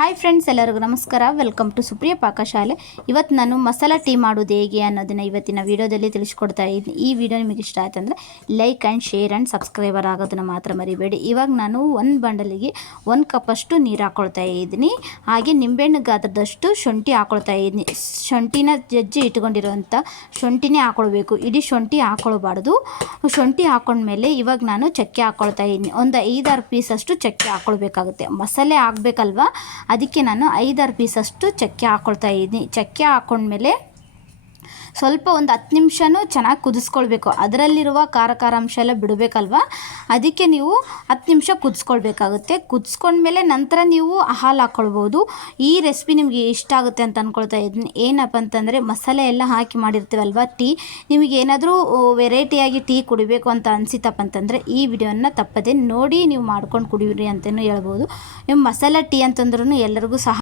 Hi friends ಎಲ್ಲರಿಗೂ ನಮಸ್ಕಾರ. Welcome to Supriya ಪಾಕಶಾಲೆ ಇವತ್ತು ನಾನು ಮಸಾಲ ಟೀ ಮಾಡೋದು ಹೇಗೆ ಅನ್ನೋದನ್ನು ಇವತ್ತಿನ ವಿಡಿಯೋದಲ್ಲಿ ತಿಳಿಸ್ಕೊಡ್ತಾ ಇದ್ದೀನಿ. ಈ ವಿಡಿಯೋ ನಿಮಗೆ ಇಷ್ಟ ಆಯ್ತು ಅಂದರೆ like and share and subscriber ಆಗೋದನ್ನು ಮಾತ್ರ ಮರಿಬೇಡಿ. ಇವಾಗ ನಾನು ಒಂದು ಬಂಡಲಿಗೆ ಒಂದು ಕಪ್ಪಷ್ಟು ನೀರು ಹಾಕ್ಕೊಳ್ತಾ ಇದ್ದೀನಿ. ಹಾಗೆ ನಿಂಬೆಹಣ್ಣು ಗಾತ್ರದಷ್ಟು ಶುಂಠಿ ಹಾಕ್ಕೊಳ್ತಾ ಇದ್ದೀನಿ. ಶುಂಠಿನ ಜಜ್ಜಿ ಇಟ್ಕೊಂಡಿರುವಂಥ ಶುಂಠಿನೇ ಹಾಕ್ಕೊಳ್ಬೇಕು ಇಡೀ ಶುಂಠಿ ಹಾಕ್ಕೊಳ್ಬಾರ್ದು ಶುಂಠಿ ಹಾಕ್ಕೊಂಡ್ಮೇಲೆ ಇವಾಗ ನಾನು ಚಕ್ಕೆ ಹಾಕ್ಕೊಳ್ತಾ ಇದ್ದೀನಿ. ಒಂದು ಐದಾರು ಪೀಸಷ್ಟು ಚಕ್ಕೆ ಹಾಕ್ಕೊಳ್ಬೇಕಾಗುತ್ತೆ ಮಸಾಲೆ ಹಾಕ್ಬೇಕಲ್ವಾ? ಅದಕ್ಕೆ ನಾನು ಐದಾರು ಪೀಸಷ್ಟು ಚಕ್ಕೆ ಹಾಕ್ಕೊಳ್ತಾ ಇದ್ದೀನಿ. ಚಕ್ಕೆ ಹಾಕ್ಕೊಂಡ್ಮೇಲೆ ಸ್ವಲ್ಪ ಒಂದು ಹತ್ತು ನಿಮಿಷನೂ ಚೆನ್ನಾಗಿ ಕುದಿಸ್ಕೊಳ್ಬೇಕು. ಅದರಲ್ಲಿರುವ ಖಾರ ಅಂಶ ಎಲ್ಲ ಬಿಡಬೇಕಲ್ವ? ಅದಕ್ಕೆ ನೀವು ಹತ್ತು ನಿಮಿಷ ಕುದಿಸ್ಕೊಳ್ಬೇಕಾಗುತ್ತೆ. ಕುದಿಸ್ಕೊಂಡ್ಮೇಲೆ ನಂತರ ನೀವು ಹಾಲು ಹಾಕ್ಕೊಳ್ಬೋದು ಈ ರೆಸಿಪಿ ನಿಮಗೆ ಇಷ್ಟ ಆಗುತ್ತೆ ಅಂತ ಅಂದ್ಕೊಳ್ತಾ ಇದ್ದೀನಿ. ಏನಪ್ಪ ಅಂತಂದರೆ ಮಸಾಲೆ ಎಲ್ಲ ಹಾಕಿ ಮಾಡಿರ್ತೀವಲ್ವ ಟೀ? ನಿಮಗೆ ಏನಾದರೂ ವೆರೈಟಿಯಾಗಿ ಟೀ ಕುಡಿಬೇಕು ಅಂತ ಅನಿಸಿತಪ್ಪ ಅಂತಂದರೆ ಈ ವಿಡಿಯೋನ ತಪ್ಪದೆ ನೋಡಿ ನೀವು ಮಾಡ್ಕೊಂಡು ಕುಡಿಯಿರಿ ಅಂತಲೂ ಹೇಳ್ಬೋದು. ನೀವು ಮಸಾಲೆ ಟೀ ಅಂತಂದ್ರೂ ಎಲ್ಲರಿಗೂ ಸಹ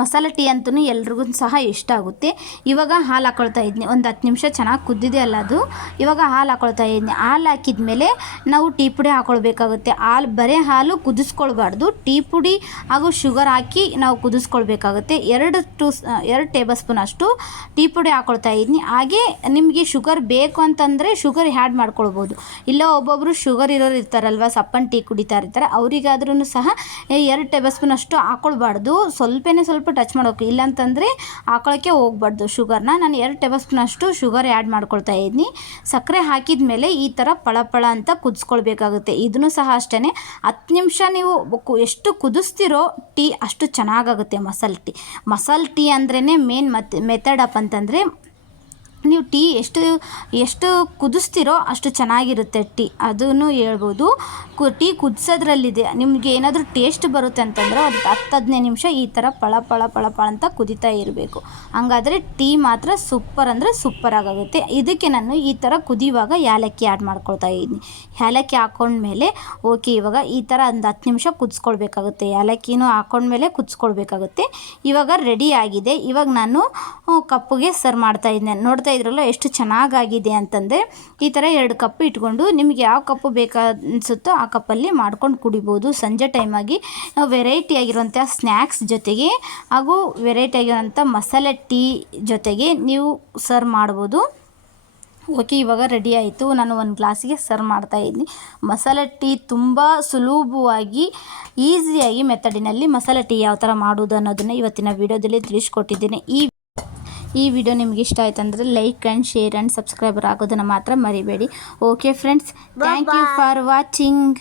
ಮಸಾಲೆ ಟೀ ಅಂತೂ ಎಲ್ರಿಗೂ ಸಹ ಇಷ್ಟ ಆಗುತ್ತೆ. ಇವಾಗ ಹಾಲು ಹಾಕೊಳ್ತಾ ಇದ್ದೀನಿ ಒಂದು ಹತ್ತು ನಿಮಿಷ ಚೆನ್ನಾಗಿ ಕುದ್ದಿದೆ ಅಲ್ಲ ಅದು. ಇವಾಗ ಹಾಲು ಹಾಕೊಳ್ತಾ ಇದ್ದೀನಿ ಹಾಲು ಹಾಕಿದ ಮೇಲೆ ನಾವು ಟೀ ಪುಡಿ ಹಾಕೊಳ್ಬೇಕಾಗುತ್ತೆ. ಹಾಲು ಬರೀ ಹಾಲು ಕುದಿಸ್ಕೊಳ್ಬಾರ್ದು. ಟೀ ಪುಡಿ ಹಾಗೂ ಶುಗರ್ ಹಾಕಿ ನಾವು ಕುದಿಸ್ಕೊಳ್ಬೇಕಾಗುತ್ತೆ. ಎರಡು ಟೂ ಎರಡು ಟೇಬಲ್ ಸ್ಪೂನ್ ಅಷ್ಟು ಟೀ ಪುಡಿ ಹಾಕ್ಕೊಳ್ತಾ ಇದ್ದೀನಿ ಹಾಗೆ ನಿಮಗೆ ಶುಗರ್ ಬೇಕು ಅಂತಂದರೆ ಶುಗರ್ ಹ್ಯಾಡ್ ಮಾಡ್ಕೊಳ್ಬೋದು. ಇಲ್ಲ ಒಬ್ಬೊಬ್ಬರು ಶುಗರ್ ಇರೋರು ಇರ್ತಾರಲ್ವ, ಸಪ್ಪನ್ ಟೀ ಕುಡಿತಾ ಇರ್ತಾರೆ ಅವರಿಗಾದ್ರೂ ಸಹ ಎರಡು ಟೇಬಲ್ ಸ್ಪೂನ್ ಅಷ್ಟು ಹಾಕ್ಕೊಳ್ಬಾರ್ದು ಸ್ವಲ್ಪನೇ ಸ್ವಲ್ಪ ಟಚ್ ಮಾಡಬೇಕು ಇಲ್ಲಾಂತಂದರೆ ಹಾಕೊಳ್ಳೋಕ್ಕೆ ಹೋಗ್ಬಾರ್ದು ಶುಗರ್ನ. ನಾನು ಎರಡು ಟೇಬಲ್ ಸ್ಪೂನ್ ಅಷ್ಟು ಶುಗರ್ ಆ್ಯಡ್ ಮಾಡ್ಕೊಳ್ತಾ ಇದ್ದೀನಿ. ಸಕ್ಕರೆ ಹಾಕಿದ ಮೇಲೆ ಈ ಥರ ಪಳಪಳ ಪಳ ಅಂತ ಕುದಿಸ್ಕೊಳ್ಬೇಕಾಗುತ್ತೆ. ಇದನ್ನು ಸಹ ಅಷ್ಟೇ ಹತ್ತು ನಿಮಿಷ ನೀವು ಎಷ್ಟು ಕುದಿಸ್ತಿರೋ ಟೀ ಅಷ್ಟು ಚೆನ್ನಾಗಾಗುತ್ತೆ ಮಸಾಲೆ ಟೀ. ಮಸಾಲೆ ಟೀ ಅಂದ್ರೇ ಮೇನ್ ಮತ್ತೆ ಅಪ್ ಅಂತಂದರೆ ನೀವು ಟೀ ಎಷ್ಟು ಎಷ್ಟು ಕುದಿಸ್ತಿರೋ ಅಷ್ಟು ಚೆನ್ನಾಗಿರುತ್ತೆ ಟೀ. ಅದನ್ನು ಹೇಳ್ಬೋದು. ಕು, ಟೀ ಕುದಿಸೋದ್ರಲ್ಲಿದೆ. ನಿಮಗೆ ಏನಾದರೂ ಟೇಸ್ಟ್ ಬರುತ್ತೆ ಅಂತಂದ್ರೆ ಅದು ಹತ್ತು ಹದಿನೈದು ನಿಮಿಷ ಈ ಥರ ಪಳ ಪಳ ಪಳ ಪಳ ಅಂತ ಕುದಿತಾ ಇರಬೇಕು. ಹಂಗಾದರೆ ಟೀ ಮಾತ್ರ ಸೂಪರ್ ಅಂದರೆ ಸೂಪರ್ ಆಗುತ್ತೆ ಇದಕ್ಕೆ ನಾನು ಈ ಥರ ಕುದಿಯುವಾಗ ಏಲಕ್ಕಿ ಆ್ಯಡ್ ಮಾಡ್ಕೊಳ್ತಾ ಇದ್ದೀನಿ. ಏಲಕ್ಕಿ ಹಾಕೊಂಡ್ಮೇಲೆ ಓಕೆ, ಇವಾಗ ಈ ಥರ ಒಂದು ಹತ್ತು ನಿಮಿಷ ಕುದಿಸ್ಕೊಳ್ಬೇಕಾಗುತ್ತೆ. ಏಲಕ್ಕಿನೂ ಹಾಕೊಂಡ್ಮೇಲೆ ಕುದಿಸ್ಕೊಳ್ಬೇಕಾಗುತ್ತೆ. ಇವಾಗ ರೆಡಿ ಆಗಿದೆ. ಇವಾಗ ನಾನು ಕಪ್ಪುಗೆ ಸರ್ವ್ ಮಾಡ್ತಾ ಇದ್ದೇನೆ ನೋಡ್ತಾ ಇದ್ರಲ್ಲ, ಎಷ್ಟು ಚೆನ್ನಾಗಾಗಿದೆ ಅಂತಂದರೆ, ಈ ಥರ ಎರಡು ಕಪ್ ಇಟ್ಕೊಂಡು ನಿಮಗೆ ಯಾವ ಕಪ್ಪು ಬೇಕಾ ಅನಿಸುತ್ತೋ ಆ ಕಪ್ಪಲ್ಲಿ ಮಾಡ್ಕೊಂಡು ಕುಡಿಬೋದು. ಸಂಜೆ ಟೈಮಾಗಿ ವೆರೈಟಿ ಆಗಿರುವಂಥ ಸ್ನ್ಯಾಕ್ಸ್ ಜೊತೆಗೆ, ಹಾಗೂ ವೆರೈಟಿ ಆಗಿರೋಂಥ ಮಸಾಲೆ ಟೀ ಜೊತೆಗೆ ನೀವು ಸರ್ವ್ ಮಾಡ್ಬೋದು. ಓಕೆ ಇವಾಗ ರೆಡಿ ಆಯಿತು. ನಾನು ಒಂದು ಗ್ಲಾಸಿಗೆ ಸರ್ವ್ ಮಾಡ್ತಾ ಇದ್ದೀನಿ. ಮಸಾಲೆ ಟೀ ತುಂಬ ಸುಲಭವಾಗಿ ಈಸಿಯಾಗಿ ಮೆಥಡಿನಲ್ಲಿ ಮಸಾಲೆ ಟೀ ಯಾವ ಥರ ಮಾಡೋದು ಅನ್ನೋದನ್ನು ಇವತ್ತಿನ ವಿಡಿಯೋದಲ್ಲಿ ತಿಳಿಸ್ಕೊಟ್ಟಿದ್ದೀನಿ. ಈ ಈ ವಿಡಿಯೋ ನಿಮ್ಗೆ ಇಷ್ಟ ಆಯ್ತು ಅಂದ್ರೆ like and share and subscriber ಆಗೋದನ್ನ ಮಾತ್ರ ಮರಿಬೇಡಿ. Okay friends thank you for watching